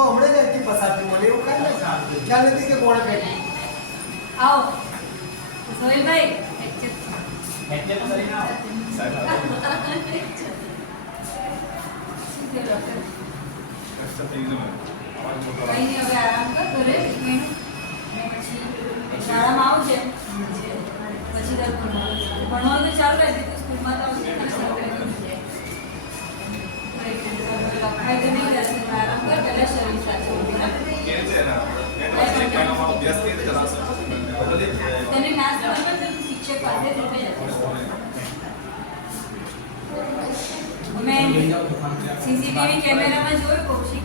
તો હમણાં જ અહીંથી પસાર થયું. મને એવું કાંઈ નથી. ખ્યાલ નથી કે કોણ ફેંકી આવો. સોહેલભાઈ હવે આરામ કર ઘરે ને પછી શાળામાં આવજે. પછી તારે ભણવાનું તો ચાલુ રહેશે તું સ્કૂલમાં તો આવશે. લખાય તો નહીં સીસીટીવી કેમેરામાં જોયું કૌશિક.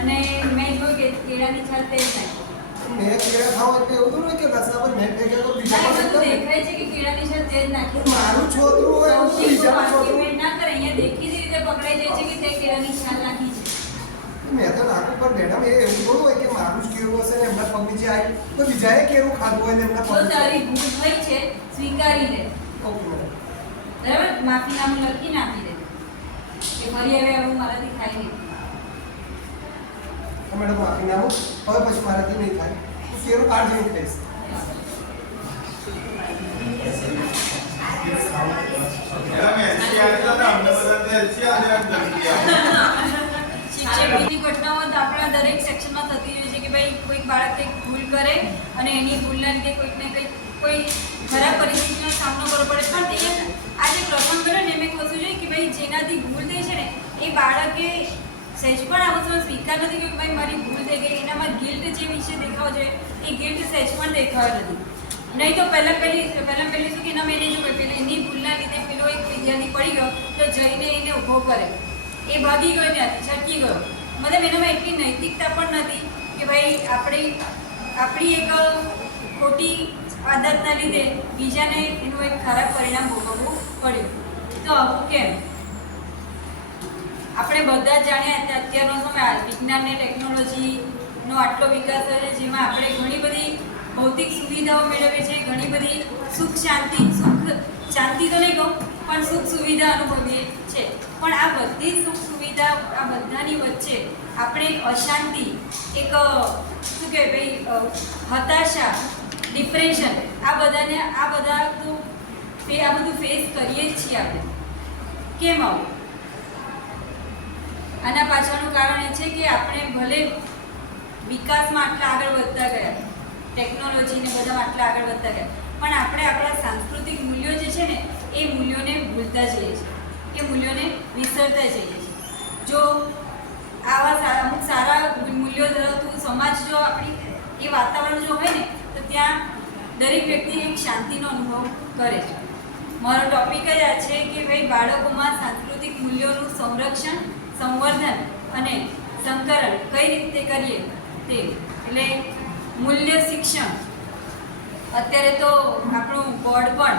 અને મેં જોયું કે કેળાની છાલ તેજ નાખી. મેં કેળા ખાવા એટલે એવું તો કે રસ્તા પર મેં ફેંક્યા તો બીજા તો દેખાય છે કે કેળાની છાલ તેજ નાખી. મારું છોકરું હોય એવું તો છોકરું ના કરે. અહીંયા જ રીતે પકડાઈ જાય છે કે તે કેળાની છાલ નાખી છે. મેં તો નાખું પણ મેડમ એ એવું થોડું હોય કે મારું જ હશે ને એમના પગ નીચે આવી તો બીજાએ કેવું ખાધું હોય ને એમના પગ તારી ભૂલ થઈ છે સ્વીકારી લે. Okay madam. બરાબર? માફીનામું લખીને આપી દે. કે ફરી હવે આવું મારાથી થાય નહીં મેડમ આપીને આવો હવે પછી મારાથી નહીં થાય. હું કેળું કાળજીનું ખાઈશ. શિક્ષકની ઘટનાઓ તો આપણા દરેક સેક્શનમાં થતી હોય છે કે ભાઈ કોઈક બાળક કંઈક ભૂલ કરે અને એની ભૂલના લીધે કોઈકને કંઈક કોઈ ખરાબ પરિસ્થિતિનો સામનો કરવો પડે. પણ તે પ્રસંગ કર્યો ને એમ વસ્તુ જોઈએ કે ભાઈ જેનાથી ભૂલ થઈ છે ને, એ બાળકે સહેજ પણ આ વસ્તુ સ્વીકાર નથી કે ભાઈ મારી ભૂલ થઈ ગઈ, એનામાં ગિલ્ટ જે વિશે દેખાવો જોઈએ. એ ગિલ્ટ સહેજ પણ દેખાયો નથી. નહીં તો પહેલાં પહેલી પહેલાં પહેલી શું કે એના મેં જો પેલે એની ભૂલના લીધે પેલો એક વિદ્યાર્થી પડી ગયો, તો જઈને એને ઊભો કરે. એ ભાગી ગયો ત્યાંથી, છટકી ગયો. મતલબ એનામાં એટલી નૈતિકતા પણ નથી કે ભાઈ આપણી આપણી એક ખોટી આદતના લીધે બીજાને એનું એક ખરાબ પરિણામ ભોગવવું પડ્યું. તો કેમ? આપણે બધા જાણ્યા કે અત્યારનો સમય વિજ્ઞાન ને ટેકનોલોજીનો આટલો વિકાસ થયો છે, જેમાં આપણે ઘણી બધી ભૌતિક સુવિધાઓ મેળવીએ છીએ, ઘણી બધી સુખ શાંતિ સુખ શાંતિ તો નહીં કહું, પણ સુખ સુવિધા અનુભવીએ છે પણ આ બધી સુખ સુવિધા આ બધાની વચ્ચે આપણે અશાંતિ, એક શું કહેવાય, ભાઈ હતાશા ડિપ્રેશન આ બધાને, આ બધા તો આ બધું ફેસ કરીએ જ છીએ આપણે. કેમ આવું? આના પાછળનું કારણ એ છે કે આપણે ભલે વિકાસમાં આટલા આગળ વધતા ગયા ટેકનોલોજીને બધામાં આટલા આગળ વધતા ગયા, પણ આપણે આપણા સાંસ્કૃતિક મૂલ્યો જે છે ને, એ મૂલ્યોને ભૂલતા જઈએ છીએ. એ મૂલ્યોને વિસરતા જઈએ છીએ. જો આવા સારા અમુક સારા મૂલ્યો ધરાવતું સમાજ જો આપણી, એ વાતાવરણ જો હોય ને ત્યાં દરેક વ્યક્તિ એક શાંતિનો અનુભવ કરે છે. મારો ટોપિક જ આ છે કે ભાઈ બાળકોમાં સાંસ્કૃતિક મૂલ્યોનું સંરક્ષણ, સંવર્ધન અને સંકરણ કઈ રીતે કરીએ તે, એટલે મૂલ્ય શિક્ષણ. અત્યારે તો આપણું બોર્ડ પણ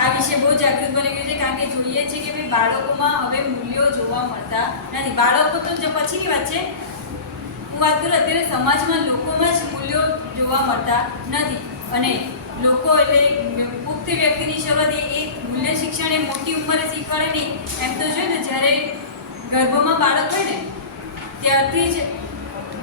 આ વિશે બહુ જાગૃત બની ગયું છે, કારણ કે જોઈએ છે કે ભાઈ બાળકોમાં હવે મૂલ્યો જોવા મળતા નથી. બાળકો તો પછીની વાત છે હું વાત કરું, અત્યારે સમાજમાં લોકોમાં જ મૂલ્યો જોવા મળતા નથી. અને લોકો એટલે પુખ્ત વ્યક્તિની શરૂઆત એ મૂલ્ય શિક્ષણ એ મોટી ઉંમરે શીખવાડે નહીં. એમ તો જોઈએ ને, જ્યારે ગર્ભમાં બાળક હોય ને, ત્યારથી જ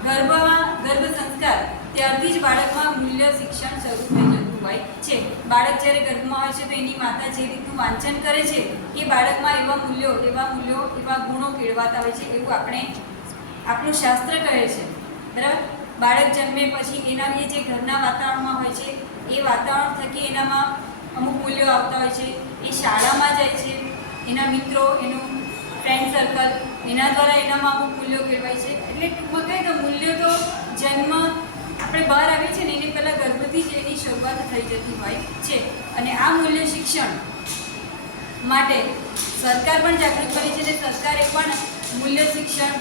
ગર્ભમાં ગર્ભ સંસ્કાર, ત્યારથી જ બાળકમાં મૂલ્ય શિક્ષણ શરૂ થઈ જતું હોય છે. બાળક જ્યારે ગર્ભમાં હોય છે તો એની માતા જે રીતનું વાંચન કરે છે, એ બાળકમાં એવા મૂલ્યો એવા મૂલ્યો, એવા ગુણો કેળવાતા હોય છે, એવું આપણે આપણું શાસ્ત્ર કહે છે, બરાબર? બાળક જન્મે પછી એના એ જે ઘરના વાતાવરણમાં હોય છે, એ વાતાવરણ થકી એનામાં અમુક મૂલ્યો આવતા હોય છે, એ શાળામાં જાય છે, એના મિત્રો, એનું ફ્રેન્ડ સર્કલ એના દ્વારા એનામાં અમુક મૂલ્યો કેળવાય છે. એટલે ટૂંકમાં કહે તો મૂલ્યો તો જન્મ આપણે બહાર આવીએ છીએ ને એની પહેલાં ગર્ભથી જ એની શરૂઆત થઈ જતી હોય છે. અને આ મૂલ્ય શિક્ષણ માટે સરકાર પણ જાગૃત કરી છે અને સરકારે પણ મૂલ્ય શિક્ષણ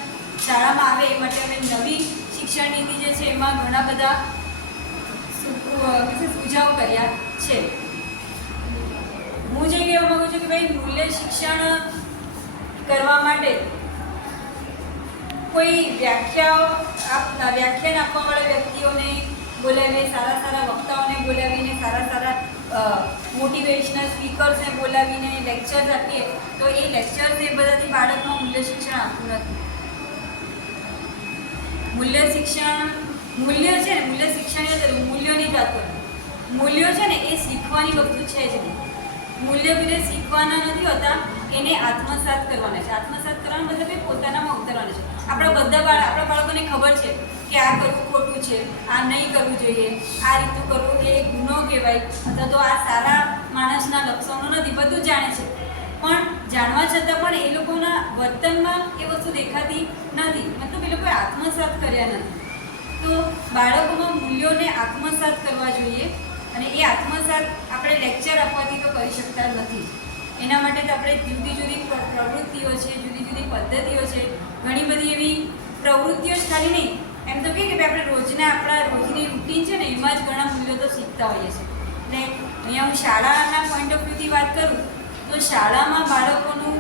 શાળામાં આવે એ માટે હવે નવી શિક્ષણ નીતિ જે છે એમાં ઘણા બધા સુઝાવ કર્યા છે. હું જે કહેવા માગું છું કે ભાઈ મૂલ્ય શિક્ષણ કરવા માટે કોઈ વ્યાખ્યાઓ આપ વ્યાખ્યાન આપવા વાળા વ્યક્તિઓને બોલાવીને, સારા સારા વક્તાઓને બોલાવીને, સારા સારા મોટિવેશનલ સ્પીકર્સને બોલાવીને લેક્ચર્સ આપીએ તો એ લેક્ચર્સ એ બધાથી બાળકમાં મૂલ્ય શિક્ષણ આપતું નથી. મૂલ્ય શિક્ષણ, મૂલ્ય છે ને, મૂલ્ય શિક્ષણ એ મૂલ્યોની કરું મૂલ્યો છે ને એ શીખવાની વસ્તુ છે જ નહીં. મૂલ્ય બીજે શીખવાના નથી હોતા, એને આત્મસાત કરવાના છે. આત્મસાત કરવાનો મતલબ એ પોતાનામાં ઉતરવાના છે. આપણા બધા બાળક આપણા બાળકોને ખબર છે કે આ કરવું ખોટું છે, આ નહીં કરવું જોઈએ, આ રીતનું કરવું એ ગુનો કહેવાય. અથવા તો આ સારા માણસના લક્ષણો નથી, બધું જાણે છે. પણ જાણવા છતાં પણ એ લોકોના વર્તનમાં એ વસ્તુ દેખાતી નથી. મતલબ એ લોકોએ આત્મસાત કર્યા નથી. તો બાળકોમાં મૂલ્યોને આત્મસાત કરવા જોઈએ અને એ આત્મસાત આપણે લેક્ચર આપવાથી તો કરી શકતા નથી. એના માટે તો આપણે જુદી જુદી પ્રવૃત્તિઓ છે, જુદી જુદી પદ્ધતિઓ છે. ઘણી બધી એવી પ્રવૃત્તિઓ જ ખાલી નહીં. એમ તો કહીએ કે આપણે રોજના આપણા રોજની રૂટીન છે ને એમાં જ ઘણા મૂલ્યો તો શીખતા હોઈએ છીએ. એટલે અહીંયા હું શાળાના પોઈન્ટ ઓફ વ્યૂથી વાત કરું તો શાળામાં બાળકોનું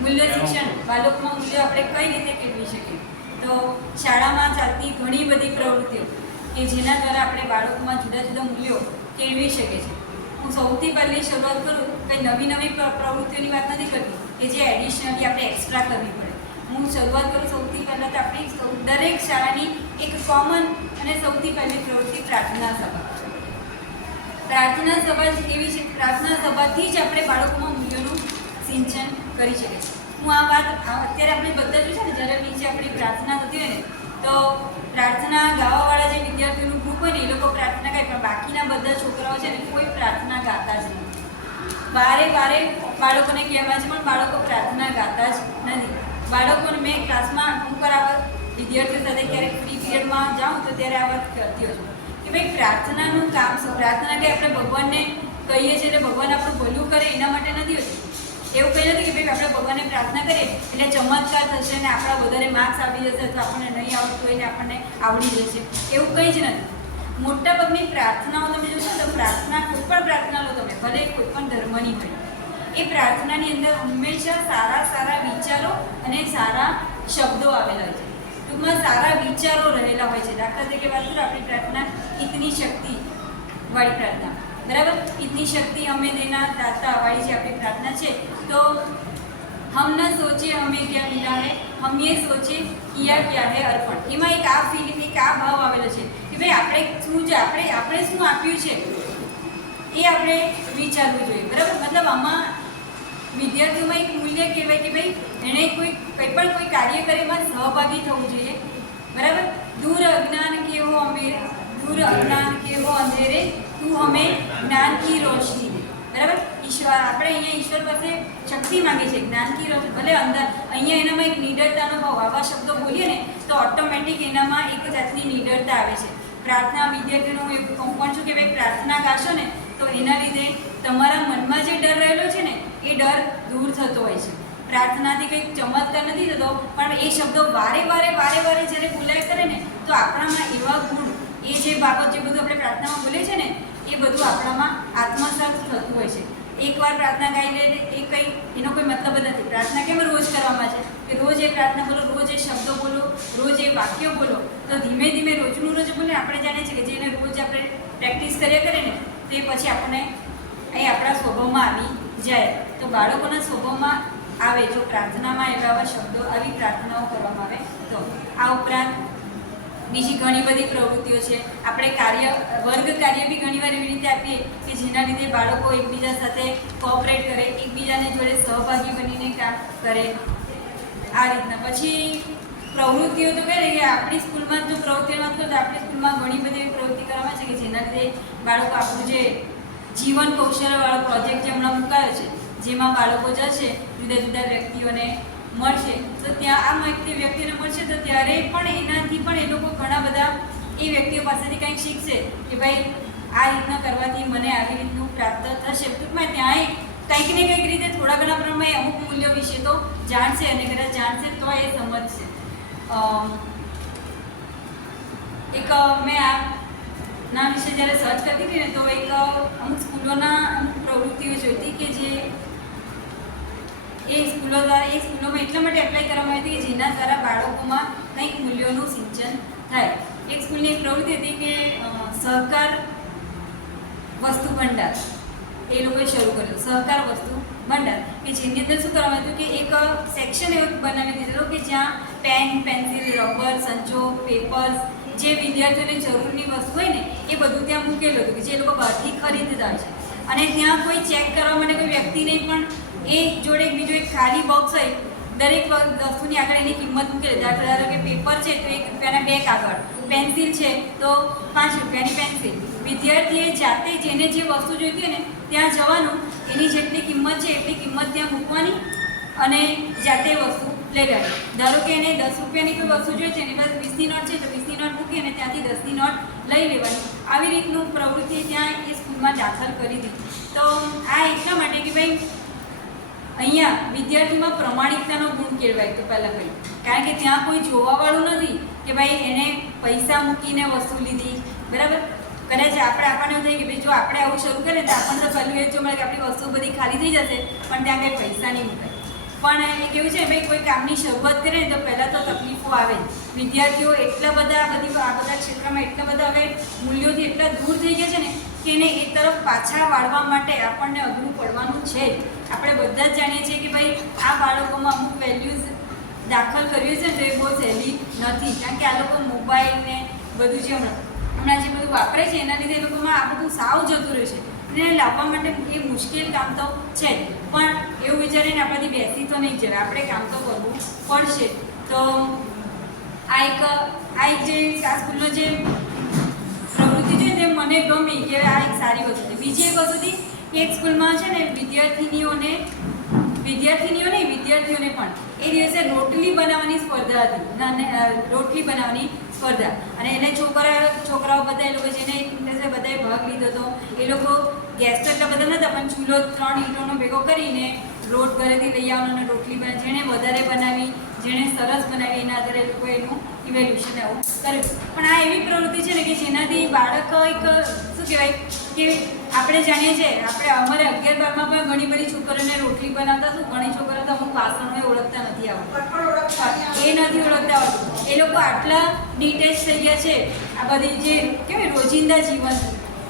મૂલ્ય શિક્ષણ બાળકોમાં મૂલ્ય આપણે કઈ રીતે કેળવી શકીએ? તો શાળામાં ચાલતી ઘણી બધી પ્રવૃત્તિઓ કે જેના દ્વારા આપણે બાળકોમાં જુદા જુદા મૂલ્યો કેળવી શકીએ છીએ. હું સૌથી પહેલી શરૂઆત કરું કંઈ નવી નવી પ્રવૃત્તિઓની વાત નથી કરતી કે જે એડિશનલી આપણે એક્સ્ટ્રા કરવી પડે. હું શરૂઆત કરું સૌથી પહેલાં તો આપણી દરેક શાળાની એક કોમન અને સૌથી પહેલી પ્રવૃત્તિ પ્રાર્થના સભા. પ્રાર્થના સભા જ એવી છે પ્રાર્થના સભાથી જ આપણે બાળકોમાં મૂલ્યોનું સિંચન કરી શકીએ હું આ વાત અત્યારે આપણે બધા જોઈએ છે ને, જ્યારે નીચે આપણી પ્રાર્થના થતી હોય ને, તો પ્રાર્થના ગાવાવાળા જે વિદ્યાર્થીઓનું ગ્રુપ હોય ને, એ લોકો પ્રાર્થના ગાય, પણ બાકીના બધા છોકરાઓ છે ને, કોઈ પ્રાર્થના ગાતા જ નથી વારે વારે બાળકોને કહેવા છે પણ બાળકો પ્રાર્થના ગાતા જ નથી. બાળકોને મેં ક્લાસમાં અમુક વિદ્યાર્થીઓ સાથે ક્યારેક ફ્રી પીરિયડમાં જાઉં તો ત્યારે આ વાત કરતી હોઉં છું. કે ભાઈ પ્રાર્થનાનું કામ શું પ્રાર્થના કે આપણે ભગવાનને કહીએ છીએ એટલે ભગવાન આપણું ભલું કરે એના માટે નથી હોતી. એવું કંઈ નથી કે ભાઈ આપણે ભગવાનને પ્રાર્થના કરીએ એટલે ચમત્કાર થશે ને આપણા વધારે માર્ક્સ આવી જશે અથવા આપણને નહીં આવડતું હોય ને આપણને આવડી જશે. એવું કંઈ જ નથી. મોટાભાગની પ્રાર્થનાઓ તમે જોશો તો પ્રાર્થના કોઈ પણ પ્રાર્થના લો તમે, ભલે કોઈ પણ ધર્મની હોય. એ પ્રાર્થનાની અંદર હંમેશા સારા સારા વિચારો અને સારા શબ્દો આવેલા છે. ટૂંકમાં સારા વિચારો રહેલા હોય છે દાખલા તરીકે વાત કરું આપણી પ્રાર્થના ઇતની શક્તિ વાળી પ્રાર્થના બરાબર ઇતની શક્તિ હમે દેના દાતા વાળી જે આપણી પ્રાર્થના છે તો હમ ન સોચે હમે ક્યાં મિલા હે હમ ये सोचे किया क्या है અર્પણ એમાં એક આ ફિલિંગ એક આ ભાવ આવેલો છે કે ભાઈ આપણે શું છે આપણે આપણે શું આપ્યું છે એ આપણે વિચારવું જોઈએ બરાબર મતલબ આમાં વિદ્યાર્થીઓમાં એક મૂલ્ય કહેવાય કે ભાઈ એણે કોઈ કંઈ પણ કોઈ કાર્ય કરે એમાં સહભાગી થવું જોઈએ. બરાબર? દૂર અજ્ઞાન કેવો અમે દૂર અજ્ઞાન કેવો અંધેરે? તું અમે જ્ઞાન કી રોશની. બરાબર? ઈશ્વર આપણે અહીંયા ઈશ્વર પાસે શક્તિ માંગીએ છીએ. જ્ઞાન કી રોશની. ભલે અંદર અહીંયા એનામાં એક નિડરતાનો ભાવ આવા શબ્દો બોલીએ ને, તો ઓટોમેટિક એનામાં એક જાતની નિડરતા આવે છે. પ્રાર્થના વિદ્યાર્થીઓનું હું એવું કહું પણ છું કે ભાઈ પ્રાર્થના ગાશો ને, તો એના લીધે તમારા મનમાં જે ડર રહેલો છે ને, એ ડર દૂર થતો હોય છે. પ્રાર્થનાથી કંઈક ચમત્કાર નથી થતો, પણ એ શબ્દો વારે વારે વારે વારે જ્યારે બોલાય કરે ને, તો આપણામાં એવા ગુણ, એ જે બાબત જે બધું આપણે પ્રાર્થનામાં બોલીએ છે ને, એ બધું આપણામાં આત્મસાત થતું હોય છે. એકવાર પ્રાર્થના ગાઈ લે એ કંઈ, એનો કોઈ મતલબ નથી. પ્રાર્થના કેમ રોજ કરવામાં છે? કે રોજ એ પ્રાર્થના બોલો, રોજ એ શબ્દો બોલો, રોજ એ વાક્યો બોલો, તો ધીમે ધીમે રોજનું રોજ બોલે, આપણે જાણીએ છીએ કે જેને રોજ આપણે પ્રેક્ટિસ કર્યા કરે ને, તે પછી આપણને એ આપણા સ્વભાવમાં આવી જાય. તો બાળકોના સ્વભાવમાં આવે જો પ્રાર્થનામાં એવા શબ્દો આવી પ્રાર્થનાઓ કરવામાં આવે, તો આ ઉપરાંત બીજી ઘણી બધી પ્રવૃત્તિઓ છે. આપણે કાર્ય, વર્ગ કાર્ય બી ઘણીવાર એવી રીતે આપીએ કે જેના લીધે બાળકો એકબીજા સાથે કોઓપરેટ કરે, એકબીજાને જોડે સહભાગી બનીને કામ કરે. આ રીતના. પછી પ્રવૃત્તિઓ તો કહે કે આપણી સ્કૂલમાં જો પ્રવૃત્તિઓ નથી તો આપણી સ્કૂલમાં ઘણી બધી એવી પ્રવૃત્તિ કરવામાં છે કે જેના લીધે બાળકો આપણું જે જીવન કૌશલ્યવાળો પ્રોજેક્ટ જે હમણાં મુકાયો છે જેમાં બાળકો જશે, જુદા જુદા વ્યક્તિઓને મળશે, તો ત્યાં આ વ્યક્તિ વ્યક્તિને મળશે, તો ત્યારે પણ એનાથી પણ એ લોકો ઘણા બધા એ વ્યક્તિઓ પાસેથી કંઈક શીખશે કે ભાઈ, આ રીતના કરવાથી મને આવી રીતનું પ્રાપ્ત થશે. ટૂંકમાં ત્યાંય કંઈક ને કંઈક રીતે થોડા ઘણા પ્રમાણે અમુક મૂલ્યો વિશે તો જાણશે અને કદાચ જાણશે તો એ સમજશે. એક મેં આ ના વિશે જ્યારે સર્ચ કરતી હતી ને, તો એક અમુક સ્કૂલોના અમુક પ્રવૃત્તિઓ જોઈતી કે જે એ સ્કૂલો દ્વારા એ સ્કૂલોમાં એટલા માટે એપ્લાય કરવામાં આવી હતી જેના દ્વારા બાળકોમાં કંઈક મૂલ્યોનું સિંચન થાય. એક સ્કૂલની એક પ્રવૃત્તિ હતી કે સહકાર વસ્તુ ભંડાર. એ લોકોએ શરૂ કર્યું. સહકાર વસ્તુ ભંડાર. કે જેની અંદર શું કરવામાં આવ્યું કે એક સેક્શન એવું બનાવી દીધેલો કે જ્યાં પેન પેન્સિલ રબર સંચો પેપર્સ જે વિદ્યાર્થીઓને જરૂરની વસ્તુ હોય ને, એ બધું ત્યાં મૂકેલું હતું કે જે લોકો બહારથી ખરીદતા છે. અને ત્યાં કોઈ ચેક કરવા માટે કોઈ વ્યક્તિને પણ એ જોડે બીજો એક ખાલી બોક્સ હોય દરેક વસ્તુની આગળ એની કિંમત મૂકેલી. દાખલા ધારો કે પેપર છે, તો એક રૂપિયાના બે કાગળ પેન્સિલ છે, તો પાંચ રૂપિયાની પેન્સિલ વિદ્યાર્થીએ જાતે જેને જે વસ્તુ જોઈતી હોય ને, ત્યાં જવાનું. એની જેટલી કિંમત છે, એટલી કિંમત ત્યાં મૂકવાની અને જાતે વસ્તુ લઈ લેવાની. ધારો કે એને દસ રૂપિયાની કોઈ વસ્તુ જોઈએ છે એની પાસે વીસની નોટ છે, તો વીસની નોટ મૂકી અને ત્યાંથી દસની નોટ લઈ લેવાની. આવી રીતનું પ્રવૃત્તિ ત્યાં એ સ્કૂલમાં દાખલ કરી દીધી. તો આ એટલા માટે કે ભાઈ અહીંયા વિદ્યાર્થીમાં પ્રમાણિકતાનો ગુણ કેળવાય તો પહેલાં પહેલું. કારણ કે ત્યાં કોઈ જોવાવાળું નથી કે ભાઈ એણે પૈસા મૂકીને વસ્તુ લીધી. બરાબર? કદાચ આપણે આપણને એવું થાય કે ભાઈ જો આપણે આવું શરૂ કરીએ તો આપણને તો પહેલું એ જ મળે કે આપણી વસ્તુ બધી ખાલી થઈ જશે, પણ ત્યાં કંઈ પૈસા નહીં મૂકાય. પણ એ કેવું છે ભાઈ કોઈ કામની શરૂઆત કરે તો પહેલાં તો તકલીફો આવે. જ. વિદ્યાર્થીઓ એટલા બધા બધી આ બધા ક્ષેત્રમાં એટલા બધા હવે મૂલ્યોથી એટલા દૂર થઈ ગયા છે ને કે એને એ તરફ પાછા વાળવા માટે આપણને અઘરું પડવાનું છે. આપણે બધા જ જાણીએ છીએ કે ભાઈ, આ બાળકોમાં અમુક વેલ્યુઝ દાખલ કર્યું છે તો એ બહુ સહેલી નથી. કારણ કે આ લોકો મોબાઈલ ને બધું જે હમણાં હમણાં જે બધું વાપરે છે, એના લીધે એ લોકોમાં આ બધું સાવ જતું રહ્યું છે. એને લાવવા માટે એ મુશ્કેલ કામ તો છે પણ એવું વિચારીને આપણાથી બેસી તો નહીં જરા આપણે કામ તો કરવું પડશે. તો આ એક આ એક જે આ સ્કૂલનો જે મને ગમી કે આ એક સારી વસ્તુ છે. બીજી એક વસ્તુ હતી કે એક સ્કૂલમાં છે ને વિદ્યાર્થીનીઓને વિદ્યાર્થીનીઓ નહીં વિદ્યાર્થીઓને પણ એ દિવસે રોટલી બનાવવાની સ્પર્ધા હતી. રોટલી બનાવવાની સ્પર્ધા. અને એને છોકરા, છોકરાઓ બધા એ લોકો જેને ઇન્ટરેસ્ટ બધાએ ભાગ લીધો હતો. એ લોકો ગેસ તો એટલા બધા નહોતા પણ ચૂલો ત્રણ ઈંટોનો ભેગો કરીને રોટ ઘરેથી લઈ આવવાનો અને રોટલી જેણે વધારે બનાવી જેણે સરસ બનાવી એના આધારે એ લોકોએ એનું ઇવેલ્યુશન આવું કરે પણ આ એવી પ્રવૃત્તિ છે ને કે જેનાથી બાળક એક, શું કહેવાય, કે આપણે જાણીએ છીએ, આપણે અમારે અગિયાર બારમાં પણ ઘણી બધી છોકરીઓને રોટલી બનાવતા શું, ઘણી છોકરીઓ તો અમુક વાસણો ઓળખતા નથી આવતું એ નથી ઓળખતા આવતું એ લોકો આટલા ડિટેચ થઈ ગયા છે, આ બધી જે કેવાય રોજિંદા જીવન.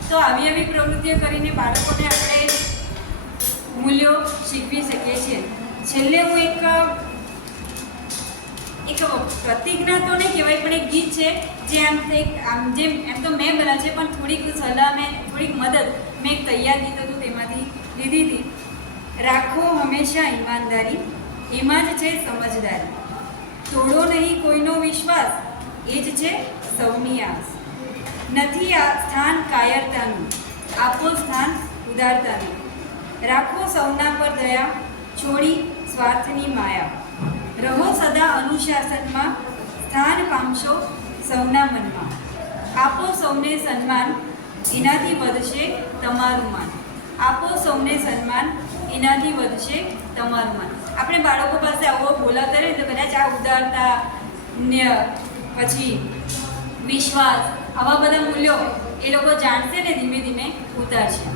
તો આવી આવી પ્રવૃત્તિઓ કરીને બાળકોને આપણે મૂલ્યો શીખવી શકીએ છીએ. છેલ્લે હું એક એક પ્રતિજ્ઞા તો નહીં કહેવાય, પણ એક ગીત છે જે આમ એક, આમ જેમ, એમ તો મેં બનાવ્યું છે, પણ થોડીક સલાહ મેં, થોડીક મદદ મેં એક તૈયાર ગીત હતું તેમાંથી લીધી હતી. રાખો હંમેશા ઈમાનદારી, એમાં જ છે સમજદારી. તોડો નહીં કોઈનો વિશ્વાસ, એ જ છે સૌની આસ. નથી આ સ્થાન કાયરતાનું, આપો સ્થાન ઉદારતાનું. રાખો સૌના પર દયા, છોડી સ્વાર્થની માયા. રહો સદા અનુશાસનમાં સ્થાન પામશો સૌના મનમાં. આપો સૌને સન્માન, એનાથી વધશે તમારું માન. આપો સૌને સન્માન, એનાથી વધશે તમારું માન. આપણે બાળકો પાસે આવો બોલા રહે તો કદાચ આ ઉદારતા પછી વિશ્વાસ, આવા બધા મૂલ્યો એ લોકો જાણશે ને ધીમે ધીમે ઉતારશે.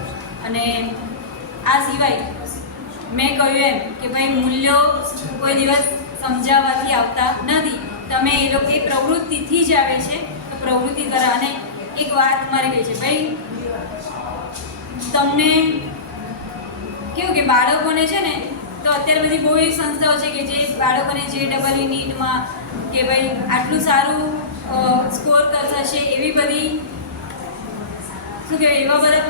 અને આ સિવાય મેં કહ્યું એમ કે ભાઈ મૂલ્યો કોઈ દિવસ સમજાવવાથી આવતા નથી. તમે એ લોકો એ પ્રવૃત્તિથી જ આવે છે, તો પ્રવૃત્તિ દ્વારા અને એક વાત મારી કહે છે, ભાઈ, તમને કેવું કે બાળકોને છે ને, તો અત્યારે બધી બહુ એવી સંસ્થાઓ છે કે જે બાળકોને જે ડબલ ઈ નીટમાં કે ભાઈ આટલું સારું સ્કોર થશે એવી બધી, શું કહેવાય, એવા બધા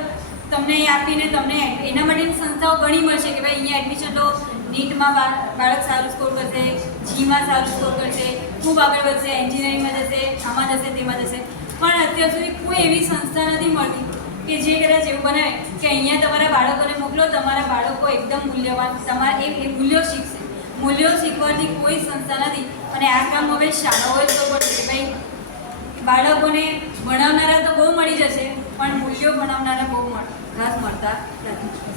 તમને એ આપીને તમને એના માટેની સંસ્થાઓ ઘણી મળશે કે ભાઈ અહીંયા એડમિશન લો નીટમાં બાળક સારું સ્કોર કરશે, જીમાં સારું સ્કોર કરશે, ખૂબ આગળ વધશે, એન્જિનિયરિંગમાં જશે, આમાં જશે, તેમાં જશે. પણ અત્યાર સુધી કોઈ એવી સંસ્થા નથી મળતી કે જે કદાચ એવું બનાવે કે અહીંયા તમારા બાળકોને મોકલો, તમારા બાળકો એકદમ મૂલ્યવાન, તમારા એ મૂલ્યો શીખશે. મૂલ્યો શીખવાથી કોઈ સંસ્થા નથી. અને આ કામ હવે શાળાઓએ કરવું પડશે ભાઈ, બાળકોને ભણાવનારા તો બહુ મળી જશે, પણ મૂલ્યો ભણાવનારા બહુ ખાસ મળતા નથી.